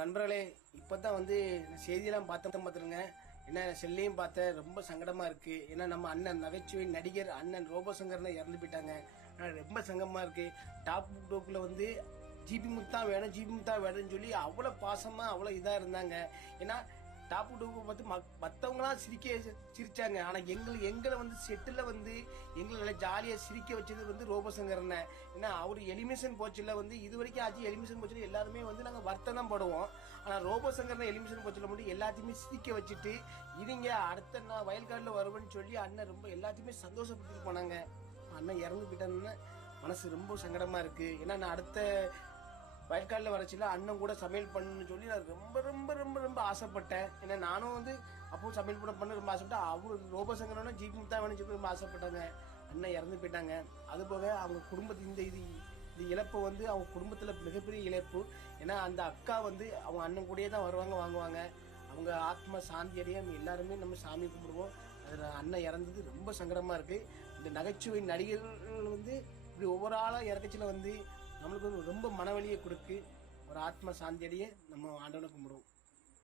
நண்பர்களே இப்போ தான் வந்து செய்தியெல்லாம் பார்த்தேன் பார்த்துருங்க. என்ன செல்லையும் பார்த்தேன் ரொம்ப சங்கடமாக இருக்குது ஏன்னா நம்ம அண்ணன் நகைச்சுவை நடிகர் அண்ணன் ரோபோசங்கர்னு இறந்து போயிட்டாங்க. ஆனால் ரொம்ப சங்கமாக இருக்குது டாப் டோக்கில் வந்து ஜிபி முத்தா வேணும் ஜிபி முத்தா வேணும்னு சொல்லி அவ்வளோ பாசமாக அவ்வளோ இதாக இருந்தாங்க. ஏன்னா டாப்பு டூக்கு பார்த்து மற்றவங்களாம் சிரிக்க சிரிச்சாங்க. ஆனால் எங்களை எங்களை வந்து செட்டில் வந்து எங்களை நல்லா ஜாலியாக சிரிக்க வச்சது வந்து ரோபசங்கரனை ஏன்னா அவர் எலிமிஷன் போச்சில் வந்து இது வரைக்கும் ஆச்சு எலிமிஷன் போச்சில் எல்லாருமே வந்து நாங்கள் வருத்தம் தான் போடுவோம். ஆனால் ரோபசங்கரனை எலிமிஷன் போச்சில் மட்டும் எல்லாத்தையுமே சிரிக்க வச்சுட்டு இதுங்க அடுத்த நான் வயல்காட்டில் வருவேன்னு சொல்லி அண்ணன் ரொம்ப எல்லாத்தையுமே சந்தோஷப்பட்டுட்டு போனாங்க. அண்ணன் இறந்து போயிட்டான்னு மனசு ரொம்ப சங்கடமாக இருக்குது ஏன்னா நான் அடுத்த வயற்காலில் வரச்சில அண்ணன் கூட சமையல் பண்ணணும்னு சொல்லி நான் ரொம்ப ரொம்ப ரொம்ப ரொம்ப ஆசைப்பட்டேன். ஏன்னா நானும் வந்து அப்போ சமையல் கூட பண்ண ரொம்ப ஆசைப்பட்டேன். அவரு ரோபசங்கரனும் ஜீப் தான் வேணும்னு சொல்லி ரொம்ப ஆசைப்பட்டாங்க. அண்ணன் இறந்து போயிட்டாங்க. அது போக அவங்க குடும்பத்து இந்த இது இந்த இழப்பு வந்து அவங்க குடும்பத்தில் மிகப்பெரிய இழப்பு. ஏன்னா அந்த அக்கா வந்து அவங்க அண்ணன் கூடயே தான் வருவாங்க வாங்குவாங்க. அவங்க ஆத்ம சாந்தி அடைய எல்லாருமே நம்ம சாமி கும்பிடுவோம். அதில் அண்ணன் இறந்தது ரொம்ப சங்கடமாக இருக்குது இந்த நகைச்சுவை நடிகர்கள் வந்து இப்படி ஒவ்வொரு ஆளாக இறக்கச்சில வந்து நம்மளுக்கு வந்து ரொம்ப மனவலியை கொடுக்கு. ஒரு ஆத்ம சாந்தியடைய நம்ம ஆண்டவனை கும்பிடுவோம்.